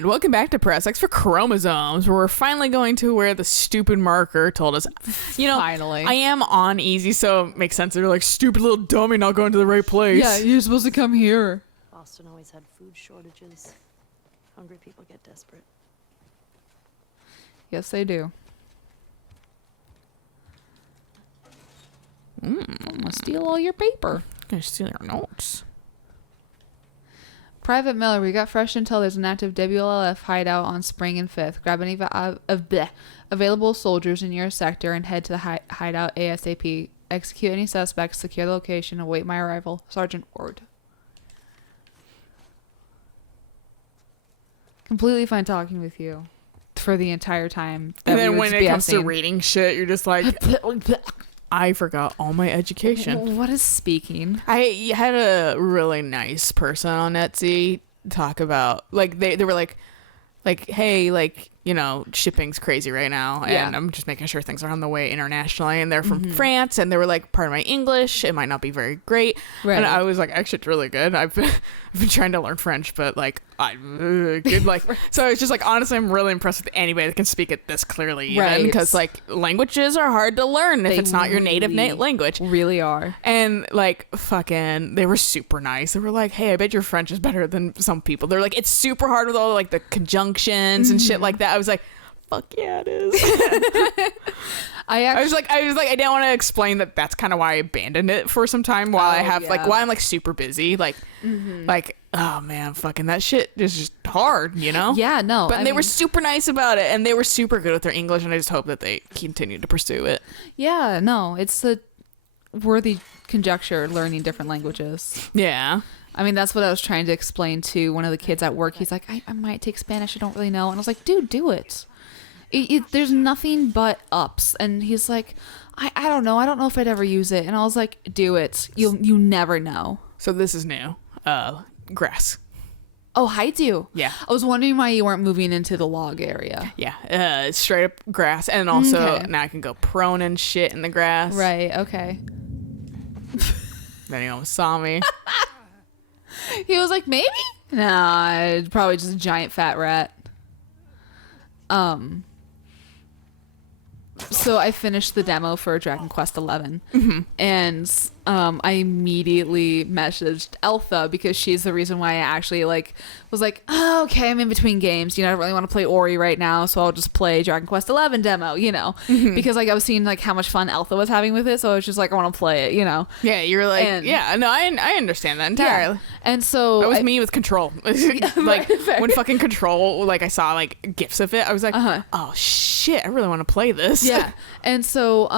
And welcome back to Press X for Chromosomes, where we're finally going to where the stupid marker told us. You know, Finally. I am on easy, so it makes sense. They're like, stupid little dummy, not going to the right place. Yeah, you're supposed to come here. Boston always had food shortages. Hungry people get desperate. Yes, they do. I'm gonna steal all your paper. I'm gonna steal your notes. Private Miller, we got fresh intel. There's an active WLF hideout on Spring and 5th. Grab any available soldiers in your sector and head to the hideout ASAP. Execute any suspects, secure the location, await my arrival. Sergeant Ward. Completely fine talking with you for the entire time. And then when it comes to reading shit, you're just like, I forgot all my education. What is speaking? I had a really nice person on Etsy talk about, like, they were like, hey, like, you know, shipping's crazy right now, and I'm just making sure things are on the way internationally, and they're from France, and they were like, pardon my English, it might not be very great, right. And I was like, actually, it's really good. I've been trying to learn French, but like, I'm good, like, so it's just like, honestly, I'm really impressed with anybody that can speak it this clearly, even, because like, languages are hard to learn if it's not your native language. Really are. And like, fucking, they were super nice. They were like, hey, I bet your French is better than some people. They're like, it's super hard with all like the conjunctions and shit like that. I was like, fuck yeah, it is. I was like, I didn't want to explain that. That's kind of why I abandoned it for some time while while I'm like super busy, like, oh man, fucking that shit is just hard, you know? Yeah, no. But they were super nice about it, and they were super good with their English, and I just hope that they continue to pursue it. Yeah, no, it's a worthy conjecture, learning different languages. Yeah. I mean, that's what I was trying to explain to one of the kids at work. He's like, I might take Spanish, I don't really know. And I was like, dude, do it. There's nothing but ups. And he's like, I don't know. I don't know if I'd ever use it. And I was like, do it. You never know. So this is new. Grass. Oh, hi, do. Yeah. I was wondering why you weren't moving into the log area. Yeah. It's straight up grass. And also now I can go prone and shit in the grass. Right. Okay. Then he almost saw me. He was like, maybe? Nah, probably just a giant fat rat. So I finished the demo for Dragon Quest XI, and I immediately messaged Eltha because she's the reason why I actually was like, oh, okay, I'm in between games. You know, I don't really want to play Ori right now, so I'll just play Dragon Quest XI demo. You know, because like I was seeing like how much fun Eltha was having with it, so I was just like, I want to play it. You know. Yeah, you're like, I understand that entirely. Yeah. And so that was me with Control. Like when fucking Control, like I saw like gifs of it, I was like, oh shit, I really want to play this. Yeah, and so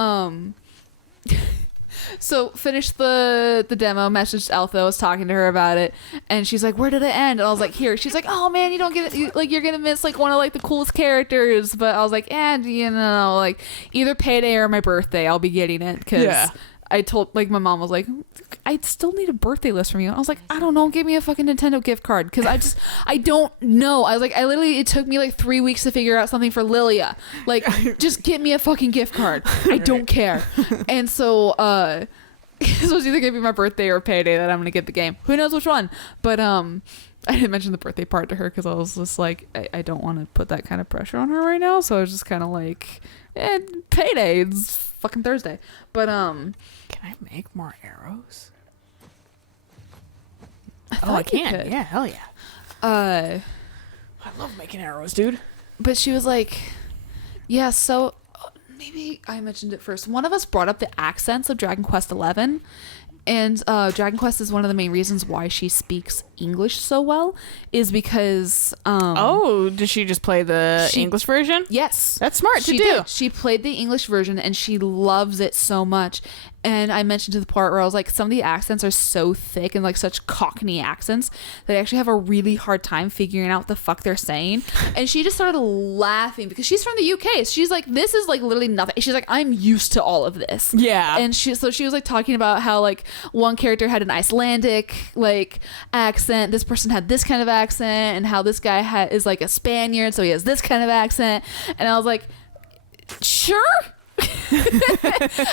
so finished the demo, messaged Eltha, was talking to her about it, and she's like, where did it end? And I was like, here. She's like, oh man, you don't get it, like you're gonna miss like one of like the coolest characters. But I was like, you know, like either payday or my birthday, I'll be getting it, because I told, like, my mom was like, I still need a birthday list from you. And I was like, I don't know, give me a fucking Nintendo gift card, because I don't know. I was like, it took me like 3 weeks to figure out something for Lilia. Like, just get me a fucking gift card. I don't care. And so so it's either gonna be my birthday or payday that I'm gonna get the game. Who knows which one? But I didn't mention the birthday part to her because I was just like, I don't want to put that kind of pressure on her right now. So I was just kind of like, payday. It's fucking Thursday. But can I make more arrows? I can. Yeah, hell yeah. I love making arrows, dude. But she was like, yeah, so maybe I mentioned it first. One of us brought up the accents of Dragon Quest XI, and Dragon Quest is one of the main reasons why she speaks English so well, is because did she just play the English version? Yes, that's smart to do. She played the English version and she loves it so much. And I mentioned to the part where I was like, some of the accents are so thick and like such Cockney accents that I actually have a really hard time figuring out what the fuck they're saying. And she just started laughing because she's from the UK. She's like, this is like literally nothing. She's like, I'm used to all of this. Yeah. And she was like talking about how like one character had an Icelandic like accent. This person had this kind of accent, and how this guy is like a Spaniard, so he has this kind of accent. And I was like, sure.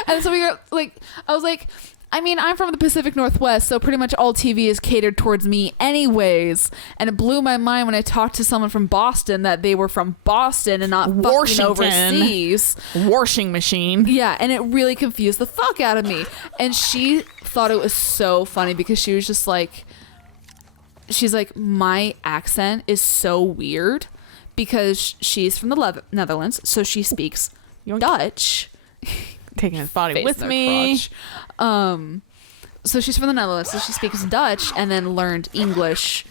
And so we were like, I was like, I mean, I'm from the Pacific Northwest, so pretty much all TV is catered towards me anyways. And it blew my mind when I talked to someone from Boston that they were from Boston and not fucking Washington. overseas. Washing machine. Yeah, and it really confused the fuck out of me. And she thought it was so funny because she was just like, she's like, my accent is so weird because she's from the Netherlands, so she speaks Dutch. Taking his body Face with in me. crotch. So she's from the Netherlands, so she speaks Dutch and then learned English,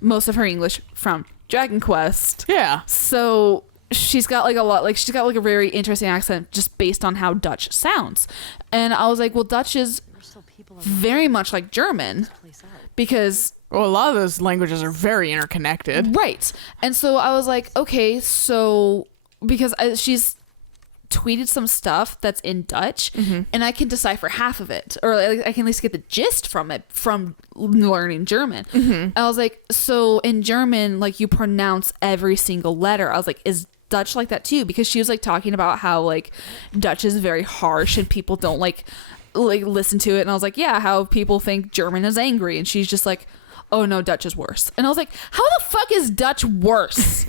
most of her English from Dragon Quest. Yeah. So she's got like a lot, like she's got like a very interesting accent just based on how Dutch sounds. And I was like, well, Dutch is There's still people in very much like German this place out. because Well, a lot of those languages are very interconnected. right. And so I was like, okay, so because she's tweeted some stuff that's in Dutch and I can decipher half of it, or like, I can at least get the gist from it from learning German. I was like, so in German, like you pronounce every single letter. I was like, is Dutch like that too? Because she was like talking about how like Dutch is very harsh and people don't like listen to it. And I was like, yeah, how people think German is angry. And she's just like, oh no, Dutch is worse. And I was like, how the fuck is Dutch worse?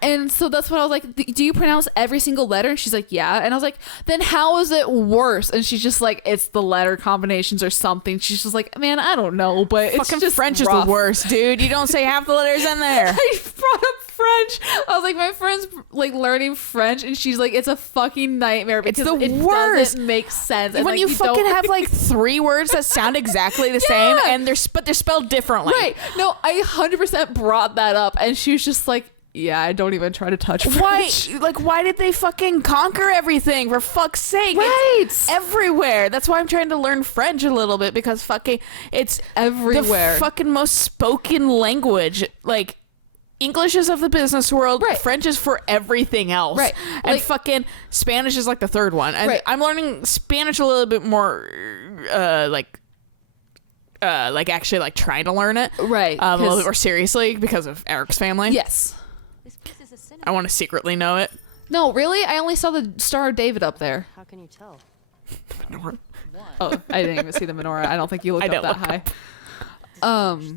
And so that's what I was like, do you pronounce every single letter? And she's like, yeah. And I was like, then how is it worse? And she's just like, it's the letter combinations or something. She's just like, man, I don't know, but it's Fucking just French rough. is the worst, dude. You don't say half the letters in there. I brought up French. I was like, my friend's like learning French, and she's like, it's a fucking nightmare because the it worst. doesn't make sense. And When like, you fucking don't- have like 3 words that sound exactly the same and they're spelled differently. right? No, I 100% brought that up, and she was just like, yeah, I don't even try to touch Why? French. Like, why did they fucking conquer everything? For fuck's sake! Right. It's everywhere. That's why I'm trying to learn French a little bit because fucking it's Everywhere. The fucking most spoken language. Like, English is of the business world. Right. French is for everything else. Right. And Like- fucking Spanish is like the third one. And Right. I'm learning Spanish a little bit more, like actually like trying to learn it. Right, A little 'cause- bit more seriously because of Eric's family. Yes. This place is a cinema. I want to secretly know it. No, really? I only saw the Star of David up there. How can you tell? Oh, I didn't even see the menorah. I don't think you looked I up didn't that look high.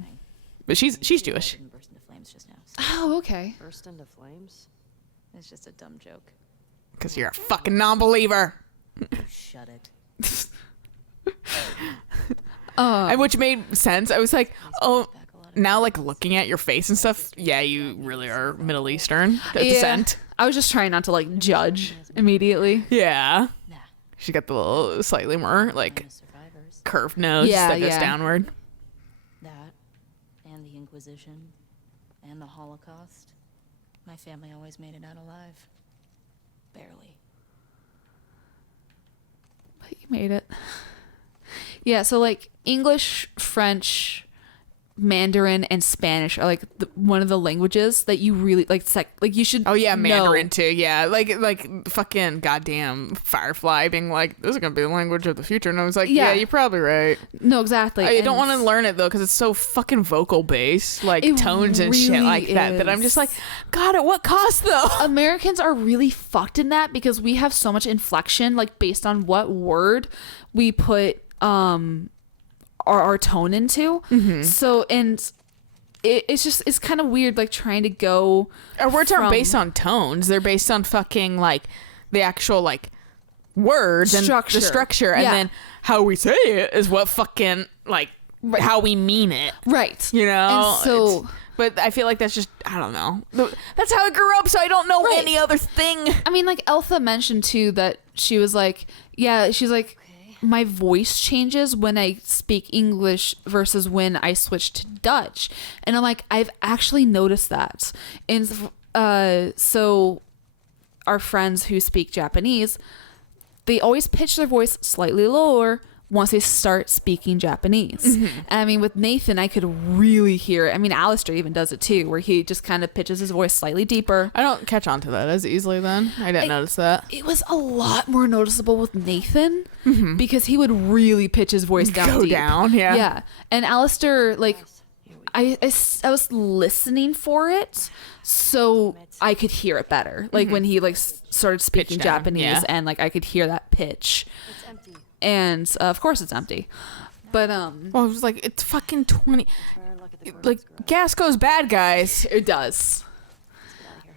But she's Jewish. Didn't burst into flames just now. Oh, okay. Burst into flames? It's just a dumb joke. Because you're a fucking non-believer. Shut it. And which made sense. I was like, oh, now like looking at your face and stuff, yeah, you really are Middle Eastern descent. I was just trying not to like judge immediately. Yeah. Nah. She got the little slightly more like The survivors. curved nose Yeah, that goes yeah. downward. That and the Inquisition and the Holocaust. My family always made it out alive. Barely. But you made it. Yeah, so like English, French, Mandarin, and Spanish are like one of the languages that you really like. Like you should. Oh yeah, Mandarin know. too. Yeah, like fucking goddamn Firefly being like, this is gonna be the language of the future, and I was like, yeah, Yeah. you're probably right. No, exactly. I And don't want to learn it though because it's so fucking vocal based, like It tones and shit really like that. That I'm just is. like, God, at what cost though? Americans are really fucked in that because we have so much inflection, like based on what word we put our tone into. So and it's kind of weird, like trying to go. Our words aren't from- based on tones; they're based on fucking like the actual like words and Structure. the structure, and Yeah. then how we say it is what fucking like how we mean it. Right. You know, And so It's- but I feel like that's just I don't know. That's how I grew up, so I don't know Right. any other thing. I mean, like Elsa mentioned too that she was like, yeah, she's like, my voice changes when I speak English versus when I switch to Dutch, and I'm like, I've actually noticed that. And so our friends who speak Japanese, they always pitch their voice slightly lower once they start speaking Japanese. And I mean, with Nathan, I could really hear it. I mean, Alistair even does it too, where he just kind of pitches his voice slightly deeper. I don't catch on to that as easily. Then I didn't notice that. It was a lot more noticeable with Nathan because he would really pitch his voice down Go deep. down, yeah. Yeah. And Alistair, like, I was listening for it so I could hear it better. Like when he like started speaking Pitch down, Japanese yeah. and like I could hear that pitch. It's empty. And of course it's empty. But Well, it was like, it's fucking 20. Try our luck at the Like, Corvus garage. gas goes bad, guys. it does. Let's get out of here.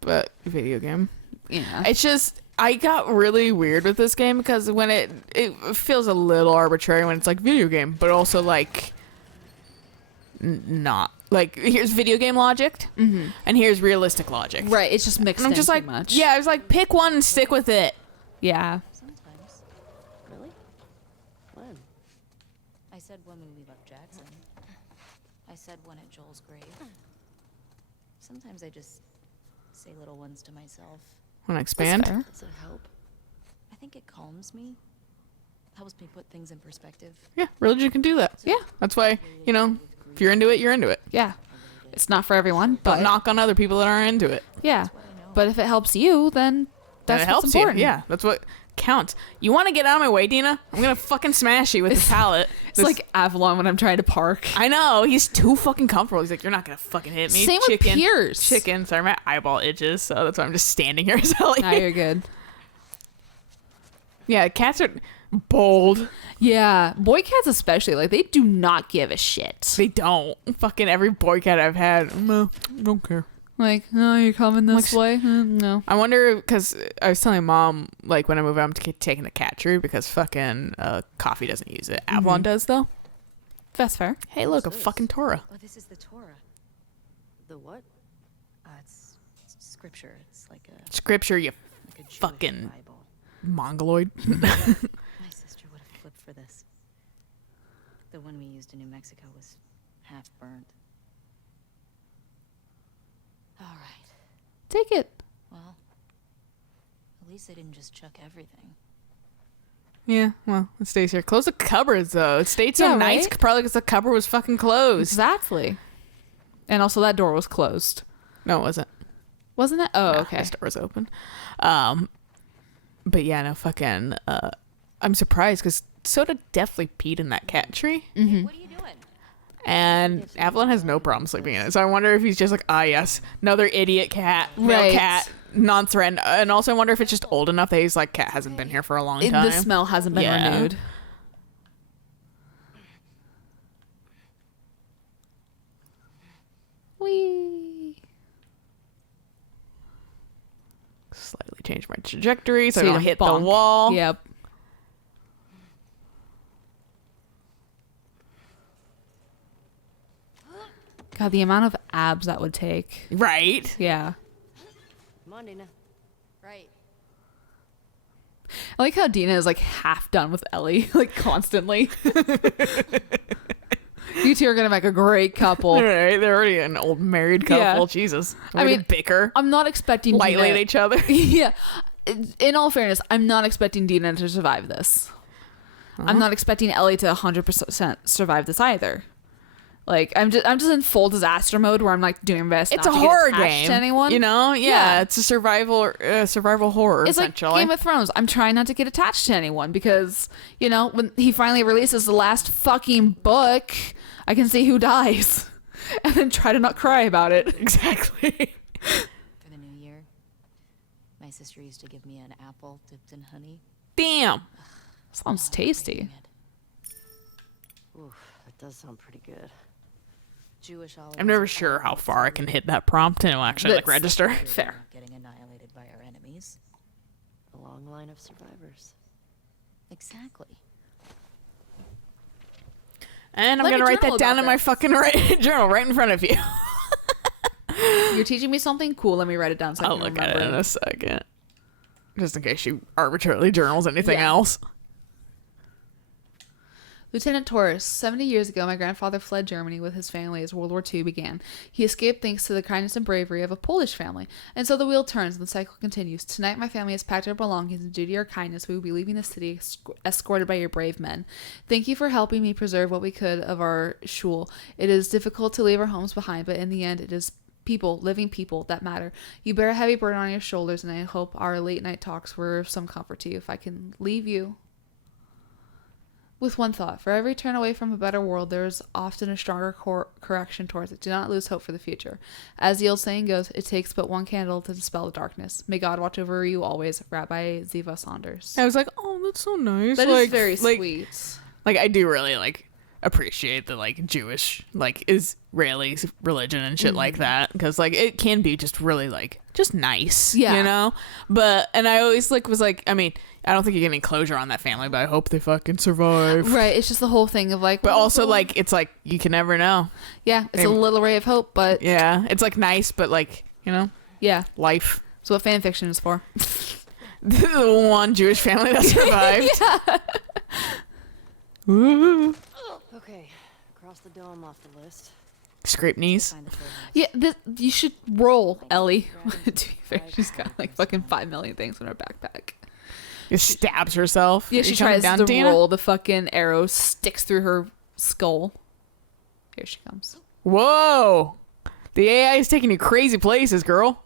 But video game. Yeah. It's just, I got really weird with this game because when it feels a little arbitrary when it's like video game, but also like not. Like, here's video game logic, and here's realistic logic. Right. It's just mixed And I'm in just too like, much. yeah, I was like, pick one and stick with it. Yeah. Sometimes. Really? When? I said when we leave up Jackson. I said when at Joel's grave. Sometimes I just say little ones to myself. Want to expand? Fair. Does it help? I think it calms me. Helps me put things in perspective. Yeah, religion can do that. Yeah. That's why, you know, if you're into it, you're into it. Yeah. It's not for everyone, Don't but knock on other people that aren't into it. yeah. What I know. But if it helps you, then And that's it what's helps important. you. Yeah, that's what counts. You want to get out of my way, Dina? I'm gonna fucking smash you with the pallet. It's like Avalon when I'm trying to park. I know, he's too fucking comfortable. He's like, you're not gonna fucking hit me. Same with Pierce. Chicken. Sorry, my eyeball itches, so that's why I'm just standing here. So Now you're good. yeah, cats are bold. Yeah. Boy cats especially, like they do not give a shit. They don't. Fucking every boy cat I've had, no, don't care. Like, oh, you're coming this way? No. I wonder, because I was telling mom, like, when I move out, I'm taking the cat tree because fucking Coffee doesn't use it. Avalon does, though. That's fair. Hey, look, a What's this? fucking Torah. Oh, this is the Torah. The what? It's scripture. It's like a Scripture, you Jewish fucking Bible. mongoloid. My sister would have flipped for this. The one we used in New Mexico was half burned. All right. Take it. Well, at least they didn't just chuck everything. Yeah, well, it stays here. Close the cupboards, though. It stayed so Yeah, nice, right? probably because the cupboard was fucking closed. Exactly. And also that door was closed. No, it wasn't. Wasn't it? Oh, Nah, okay. This door was open. But yeah, no, fucking, I'm surprised because Soda definitely peed in that cat tree. What are you doing? And Avalon has no problem sleeping in it. So I wonder if he's just like, ah, yes, another idiot cat, male Right. cat, non-threatened. And also I wonder if it's just old enough that he's like, cat hasn't been here for a long time. The smell hasn't been Yeah. renewed. Whee. Slightly change my trajectory so I you don't don't hit bonk. the wall. Yep. God, the amount of abs that would take. Right. Yeah. Come on, Dina. Right. I like how Dina is like half done with Ellie, like constantly. You two are gonna make a great couple. All right. They're already an old married couple. Yeah. Jesus. I Way to mean, bicker I'm not expecting lightly Dina. at each other. Yeah. In all fairness, I'm not expecting Dina to survive this. I'm not expecting Ellie to 100% survive this either. Like I'm just in full disaster mode where I'm like doing my best. It's not a to get horror attached game. to anyone. You know? Yeah. Yeah. It's a survival horror, It's like essentially. Game of Thrones. I'm trying not to get attached to anyone because, you know, when he finally releases the last fucking book, I can see who dies. And then try to not cry about it. Exactly. For the new year, my sister used to give me an apple dipped in honey. Damn. Sounds tasty. Oof, that does sound pretty good. Jewish holidays I'm never are sure how all far I can hit that prompt and it'll actually like That's register. we're Fair. not getting annihilated by our enemies. A long line of survivors. Exactly. And I'm Let me gonna write journal that down about in my this. fucking journal right in front of you. You're teaching me something cool. Let me write it down so I I'll can look remember at it in a second. Just in case she arbitrarily journals anything Yeah. else. Lieutenant Taurus, 70 years ago, my grandfather fled Germany with his family as World War II began. He escaped thanks to the kindness and bravery of a Polish family. And so the wheel turns and the cycle continues. Tonight, my family has packed our belongings and due to your kindness, we will be leaving the city escorted by your brave men. Thank you for helping me preserve what we could of our shul. It is difficult to leave our homes behind, but in the end, it is people, living people, that matter. You bear a heavy burden on your shoulders, and I hope our late night talks were of some comfort to you. If I can leave you... With one thought, for every turn away from a better world, there is often a stronger correction towards it. Do not lose hope for the future. As the old saying goes, it takes but one candle to dispel the darkness. May God watch over you always. Rabbi Ziva Saunders. I was like, oh, that's so nice. That like, is very like, sweet. Like, I do really, like, appreciate the, like, Jewish, like, Israeli religion and shit like that. Because, like, it can be just really, like, just nice. Yeah. You know? But, and I always, like, was like, I mean, I don't think you're getting closure on that family, but I hope they fucking survive. Right. It's just the whole thing of, like... But also, like, it's like, you can never know. Yeah. It's a little ray of hope, but... Yeah. It's, like, nice, but, like, you know? Yeah. Life. That's what fanfiction is for. The one Jewish family that survived. Yeah. Woo. Okay, cross the dome off the list. Scrape knees. Find the treasure. Yeah, you should roll, Ellie. To be fair, she's got like fucking 5 million things in her backpack. Just stabs herself. Yeah, Are she you coming tries down, to Dana? roll. The fucking arrow sticks through her skull. Here she comes. Whoa! The AI is taking you crazy places, girl.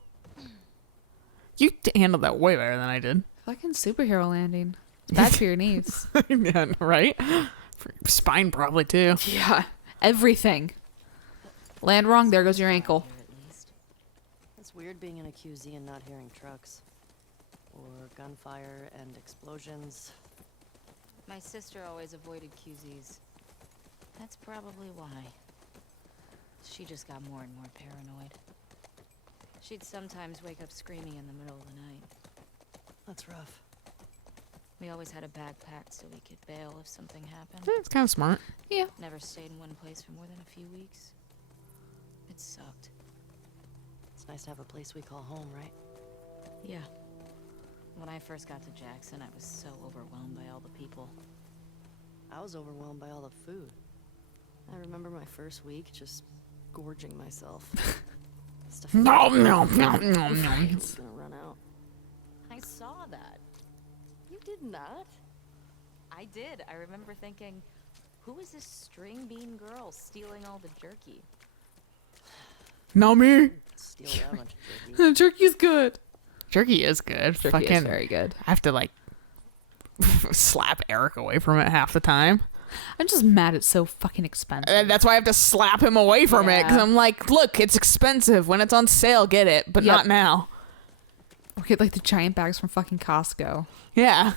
You handled that way better than I did. Fucking superhero landing. Bad for your knees. Yeah, right? For your spine, probably, too. Yeah. Everything. Land wrong, there goes your ankle. Here at least. It's weird being in a QZ and not hearing trucks. Or gunfire and explosions. My sister always avoided QZs. That's probably why. She just got more and more paranoid. She'd sometimes wake up screaming in the middle of the night. That's rough. We always had a bag packed so we could bail if something happened. It's kind of smart. Yeah. Never stayed in one place for more than a few weeks. It sucked. It's nice to have a place we call home, right? Yeah. When I first got to Jackson, I was so overwhelmed by all the people. I was overwhelmed by all the food. I remember my first week just gorging myself. Stuff No, no, no, no, no. was gonna run out. I saw that. You did not. I did. I remember thinking, who is this string bean girl stealing all the jerky? Not me. Steal that much jerky. Jerky's good. Jerky is good. Jerky Fucking, is very good. I have to, like, slap Eric away from it half the time. I'm just mad it's so fucking expensive. And that's why I have to slap him away from it. Because Yeah. I'm like, look, it's expensive. When it's on sale, get it. But Yep. not now. Or get like the giant bags from fucking Costco. Yeah.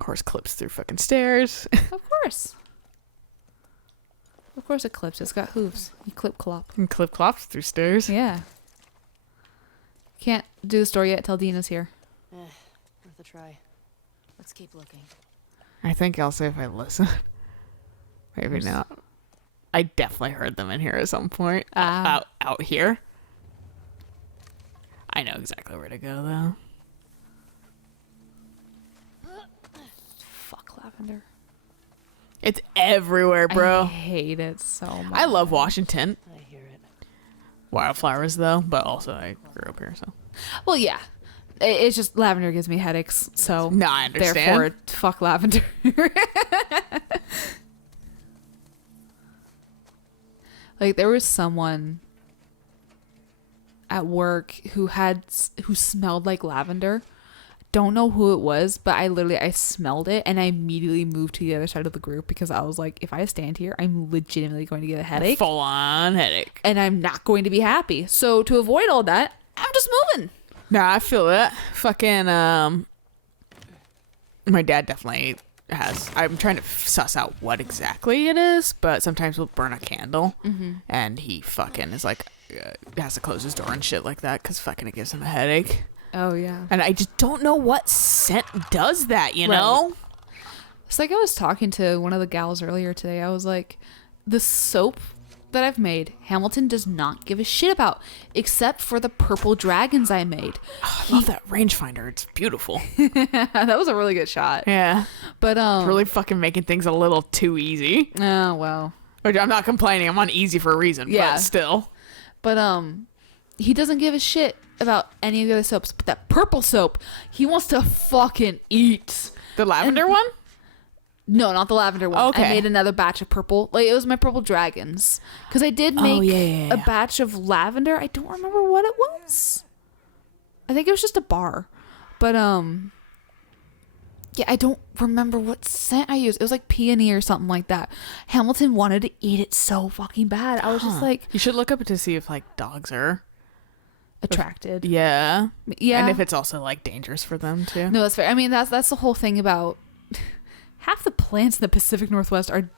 Horse clips through fucking stairs. Of course. Of course it clips. It's got hooves. You clip clop. And clip clops through stairs. Yeah. Can't do the story yet till Dina's here. Worth a try. Let's keep looking. I think I'll say if I listen. Maybe not. I definitely heard them in here at some point. Out here. I know exactly where to go, though. Fuck lavender. It's everywhere, I bro. hate it so much. I love Washington. I hear it. Wildflowers, though. But also, I grew up here, so. Well, yeah. It's just lavender gives me headaches, so No, I understand. therefore, fuck lavender. Like there was someone at work who smelled like lavender. Don't know who it was, but I smelled it and I immediately moved to the other side of the group because I was like, if I stand here, I'm legitimately going to get a headache. Full on headache. And I'm not going to be happy. So to avoid all that, I'm just moving. Nah, I feel that. Fucking, my dad definitely has. I'm trying to suss out what exactly it is, but sometimes we'll burn a candle, and he fucking is like, has to close his door and shit like that, because fucking it gives him a headache. Oh, yeah. And I just don't know what scent does that, you Right. know? It's like I was talking to one of the gals earlier today. I was like, the soap that I've made, Hamilton does not give a shit about, except for the purple dragons I made. I love that rangefinder. It's beautiful. That was a really good shot. Yeah. But Really fucking making things a little too easy. oh well. Which I'm not complaining. I'm on easy for a reason, Yeah. but still. But he doesn't give a shit about any of the other soaps. But that purple soap, he wants to fucking eat. The lavender one? No, not the lavender one. Okay. I made another batch of purple. Like, it was my purple dragons. Because I did make yeah. a batch of lavender. I don't remember what it was. I think it was just a bar. But, Yeah, I don't remember what scent I used. It was like peony or something like that. Hamilton wanted to eat it so fucking bad. I was just like, you should look up to see if like dogs are attracted. Yeah. Yeah. And if it's also like dangerous for them too. No, that's fair. I mean, that's the whole thing about half the plants in the Pacific Northwest are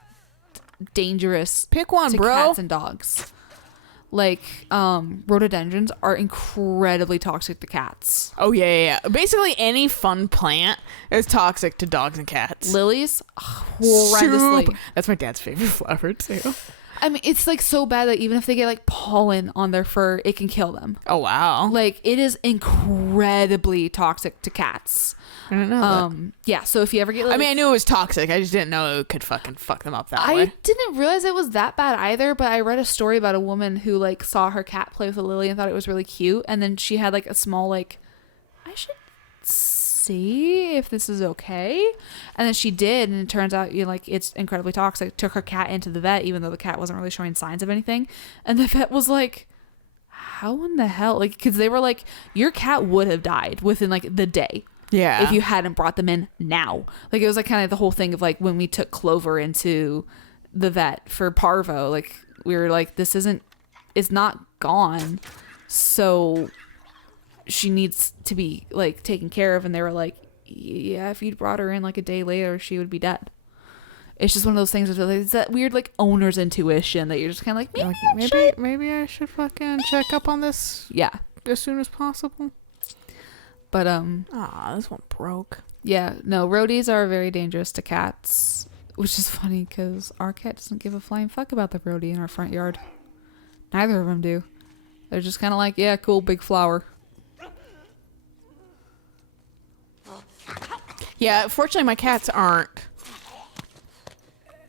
dangerous. Pick one, to bro. Cats and dogs. Like rhododendrons are incredibly toxic to cats. Oh yeah. Basically any fun plant is toxic to dogs and cats. Lilies, horrendously. That's my dad's favorite flower too. I mean, it's like so bad that even if they get like pollen on their fur, it can kill them. Oh wow. Like it is incredibly toxic to cats. I don't know. That. Yeah. So if you ever get, like, I mean, I knew it was toxic. I just didn't know it could fucking fuck them up that way. I didn't realize it was that bad either. But I read a story about a woman who like saw her cat play with a lily and thought it was really cute, and then she had like a small like, I should see if this is okay, and then she did, and it turns out like it's incredibly toxic. Took her cat into the vet, even though the cat wasn't really showing signs of anything, and the vet was like, how in the hell, like, because they were like, your cat would have died within like the day. Yeah. If you hadn't brought them in now. Like it was like kind of the whole thing of like when we took Clover into the vet for parvo, like we were like, it's not gone, so she needs to be like taken care of, and they were like, yeah, if you'd brought her in like a day later, she would be dead. It's just one of those things where it's that weird like owner's intuition that you're just kind of like, maybe I should fucking check up on this yeah, as soon as possible. but this one broke. yeah, no, roadies are very dangerous to cats, which is funny because our cat doesn't give a flying fuck about the roadie in our front yard. Neither of them do. They're just kind of like, yeah, cool, big flower. Yeah, fortunately my cats aren't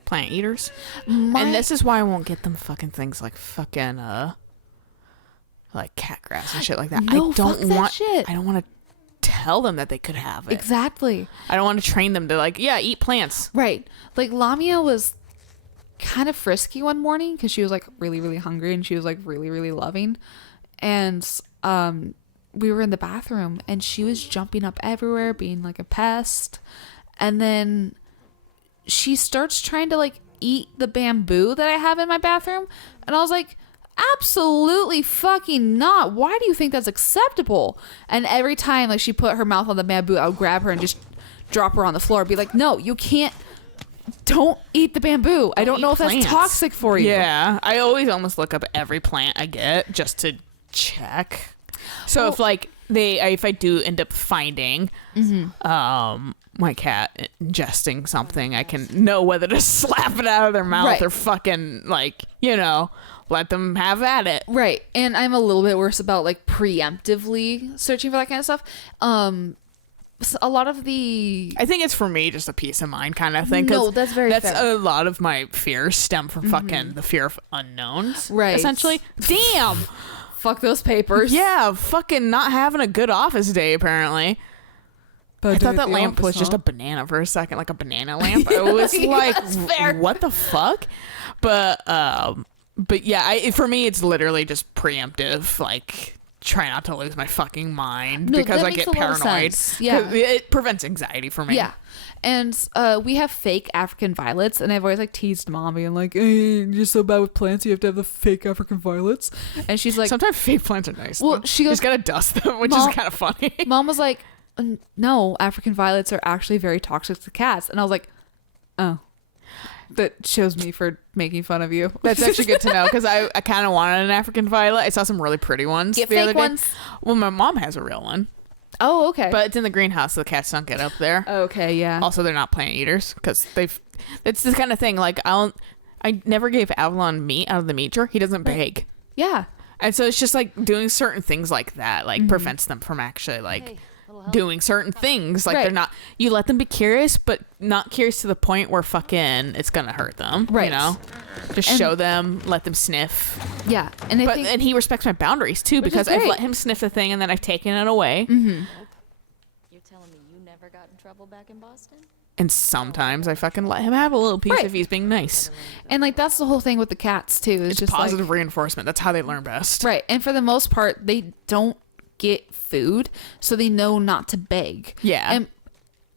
plant eaters. And this is why I won't get them fucking things like fucking like cat grass and shit like that. No, I don't fuck that want shit. I don't want to tell them that they could have it. Exactly. I don't want to train them to like, yeah, eat plants. Right. Like Lamia was kind of frisky one morning because she was like really, really hungry, and she was like really, really loving. And we were in the bathroom and she was jumping up everywhere, being like a pest. And then she starts trying to like eat the bamboo that I have in my bathroom. And I was like, absolutely fucking not. Why do you think that's acceptable? And every time like she put her mouth on the bamboo, I would grab her and just drop her on the floor and be like, no, you can't. Don't eat the bamboo. I don't know if that's toxic for you. Yeah. I always almost look up every plant I get just to check. So if like if I do end up finding my cat ingesting something, I can know whether to slap it out of their mouth or fucking like, let them have at it. Right. And I'm a little bit worse about like preemptively searching for that kind of stuff. A lot of the... I think it's for me just a peace of mind kind of thing. No, that's very That's fair. a lot of my fears stem from fucking the fear of unknowns. Right. Essentially. Damn. Fuck those papers. Yeah, fucking not having a good office day apparently. But I thought that lamp was just a banana for a second, like a banana lamp. I was like, what the fuck? But yeah, for me, it's literally just preemptive, like try not to lose my fucking mind because I get paranoid. Yeah, it prevents anxiety for me. Yeah, and we have fake African violets, and I've always like teased mommy and like, hey, you're so bad with plants, you have to have the fake African violets. And she's like, sometimes fake plants are nice. Well, though. she goes, you just gotta dust them, which is kind of funny. Mom was like, no, African violets are actually very toxic to cats, and I was like, oh. That shows me for making fun of you. That's actually good to know because I kind of wanted an African violet. I saw some really pretty ones. Get the fake other day. ones. Well, my mom has a real one. Oh, okay. But it's in the greenhouse, so the cats don't get up there. Okay, yeah. Also, they're not plant eaters because it's the kind of thing. Like I never gave Avalon meat out of the meat drawer. He doesn't beg. Yeah. And so it's just like doing certain things like that, like prevents them from actually like doing certain things. Like they're not. You let them be curious, but not curious to the point where fucking it's gonna hurt them. Right. Just show them, let them sniff. Yeah. And and he respects my boundaries too because I've let him sniff the thing and then I've taken it away. You're telling me you never got in trouble back in Boston? And sometimes I fucking let him have a little piece if he's being nice. And like that's the whole thing with the cats too. It's just positive reinforcement. That's how they learn best. Right. And for the most part, they don't get food, so they know not to beg. Yeah. And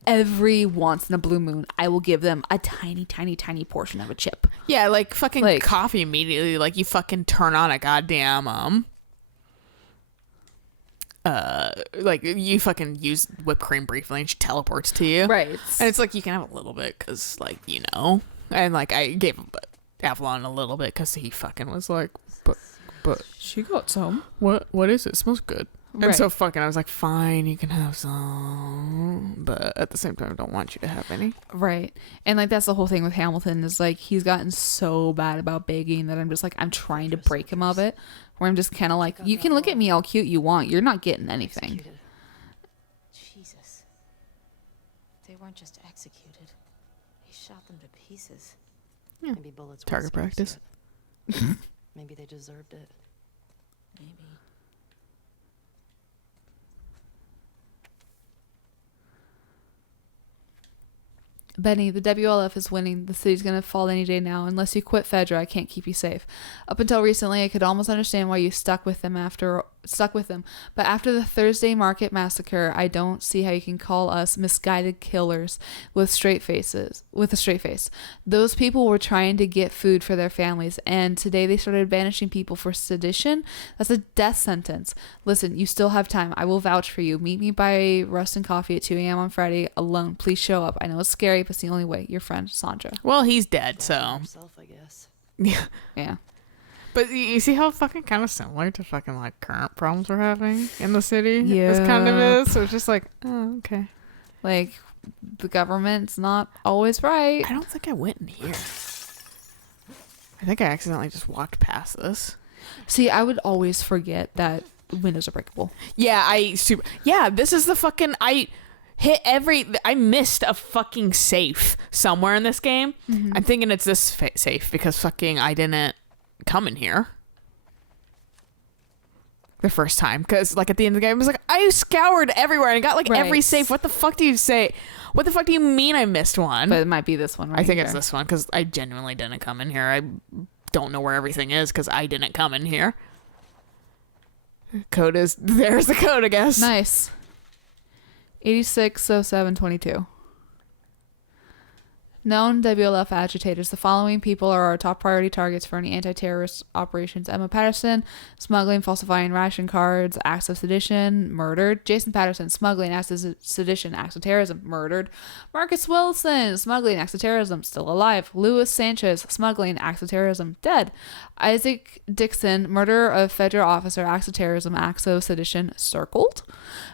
every once in a blue moon, I will give them a tiny, tiny, tiny portion of a chip. Yeah, like fucking Like- coffee immediately. Like you fucking turn on a goddamn like you fucking use whipped cream briefly and she teleports to you. Right. And it's like you can have a little bit because like you know, and like I gave Avalon a little bit because he fucking was like, but She got some. what is it? It smells good. And Right. so fucking I was like, fine, you can have some, but at the same time, I don't want you to have any. Right. And like that's the whole thing with Hamilton is like he's gotten so bad about begging that I'm just like I'm trying to break him of it. Where I'm just kind of like, you can look at me all cute you want. You're not getting anything. Executed. Jesus. They weren't just executed. He shot them to pieces. Yeah. Maybe bullets. Target practice. Maybe they deserved it. Maybe. Benny, the WLF is winning. The city's gonna fall any day now. Unless you quit Fedra, I can't keep you safe. Up until recently, I could almost understand why you stuck with them. But after the Thursday Market massacre, I don't see how you can call us misguided killers with a straight face. Those people were trying to get food for their families, and today they started banishing people for sedition. That's a death sentence. Listen, you still have time. I will vouch for you. Meet me by Rust and Coffee at 2 a.m. on Friday alone. Please show up. I know it's scary, but it's the only way. Your friend, Sandra. Well, he's dead, Vouch for so yourself, I guess. yeah. Yeah. But you see how fucking kind of similar to fucking like current problems we're having in the city? This kind of Yeah. is. So it's just like, oh, okay. Like, the government's not always right. I don't think I went in here. I think I accidentally just walked past this. See, I would always forget that windows are breakable. Yeah, this is the fucking, I missed a fucking safe somewhere in this game. I'm thinking it's this safe because fucking I didn't come in here the first time because like at the end of the game I was like I scoured everywhere and I got like every Right. safe. What the fuck do you say? What the fuck do you mean I missed one? But it might be this one right I think here. it's this one because I genuinely didn't come in here. I don't know where everything is because I didn't come in here. Code is there's the code, I guess. Nice. 860722. Known WLF agitators. The following people are our top priority targets for any anti-terrorist operations. Emma Patterson, smuggling, falsifying ration cards, acts of sedition, murdered. Jason Patterson, smuggling, acts of sedition, acts of terrorism, murdered. Marcus Wilson, smuggling, acts of terrorism, still alive. Louis Sanchez, smuggling, acts of terrorism, dead. Isaac Dixon, murder of federal officer, acts of terrorism, acts of sedition, circled.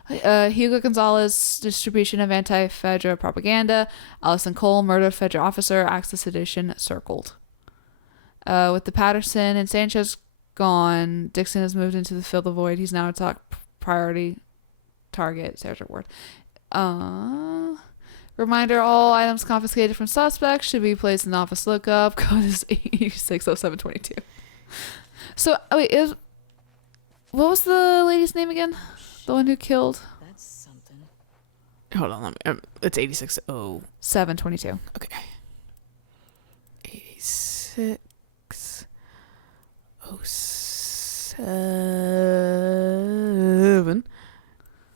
Hugo Gonzalez, distribution of anti-Fedra propaganda. Allison Cole, murder of Fedra officer, acts of sedition, circled. With the Patterson and Sanchez gone, Dixon has moved into the fill the void. He's now a top priority target. Sergeant Ward. Reminder, all items confiscated from suspects should be placed in the office lookup. Code is 860722. So, wait, what was the lady's name again? The one who killed? That's something. Hold on, it's 86. Oh, 722. okay. 86. 07.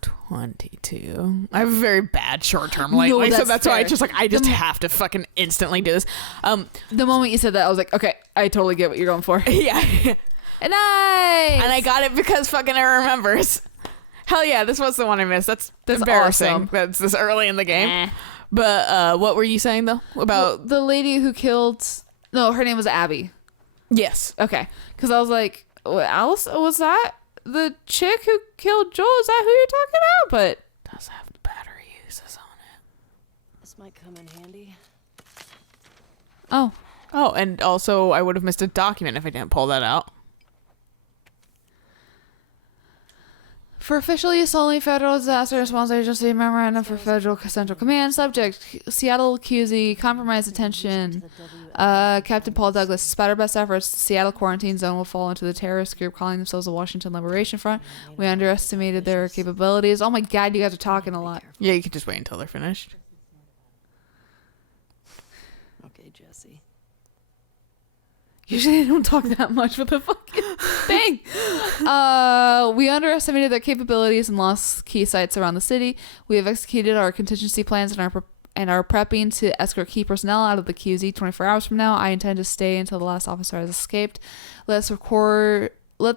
22. I have a very bad short term lately, so that's that's why I fair. just have to fucking instantly do this. The moment you said that, I was like, okay, I totally get what you're going for. Yeah. Nice! And I got it because fucking it remembers. Hell yeah, this was the one I missed. That's embarrassing. awesome. That's this early in the game. But what were you saying though about? the lady who killed... No, her name was Abby. Yes. Okay. Because I was like, Alice, was that the chick who killed Joel? Is that who you're talking about? But Does have the battery uses on it. This might come in handy. oh, And also I would have missed a document if I didn't pull that out. for official use only, Federal Disaster Response Agency memorandum for Federal Central Command. Subject: Seattle QZ compromised attention. Captain Paul Douglas. Despite our best efforts, the Seattle quarantine zone will fall into the terrorist group calling themselves the Washington Liberation Front. We underestimated their capabilities. Oh my God, you guys are talking a lot. Yeah, you can just wait until they're finished. Okay, Jesse. Usually they don't talk that much with the fucking thing. We underestimated their capabilities and lost key sites around the city. We have executed our contingency plans and are prepping to escort key personnel out of the QZ 24 hours from now. I intend to stay until the last officer has escaped. Let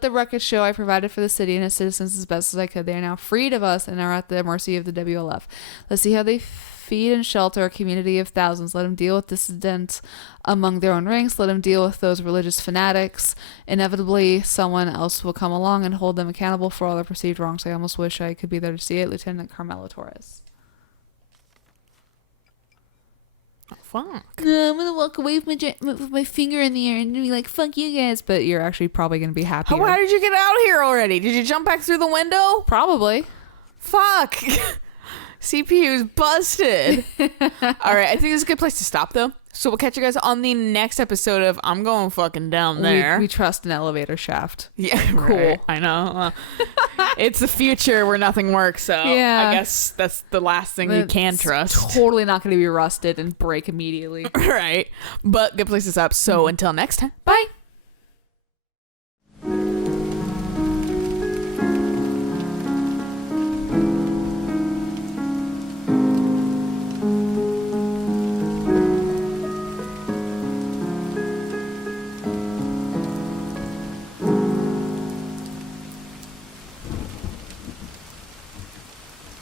the record show I provided for the city and its citizens as best as I could. They are now freed of us and are at the mercy of the WLF. Let's see how they feed and shelter a community of thousands. Let them deal with dissidents among their own ranks. Let them deal with those religious fanatics. Inevitably, someone else will come along and hold them accountable for all their perceived wrongs. I almost wish I could be there to see it. Lieutenant Carmelo Torres. Oh, fuck. I'm gonna walk away with my finger in the air and be like, fuck you guys. But you're actually probably gonna be happy. Why did you get out here already? Did you jump back through the window? Probably. Fuck. CPU's busted. All right, I think this is a good place to stop, though. So we'll catch you guys on the next episode of I'm Going Fucking Down There. We trust an elevator shaft. Yeah, Cool. Right. I know. It's the future where nothing works, so Yeah. I guess that's the last thing you can trust. Totally not going to be rusted and break immediately. Right. But good place to stop. So until next time, bye.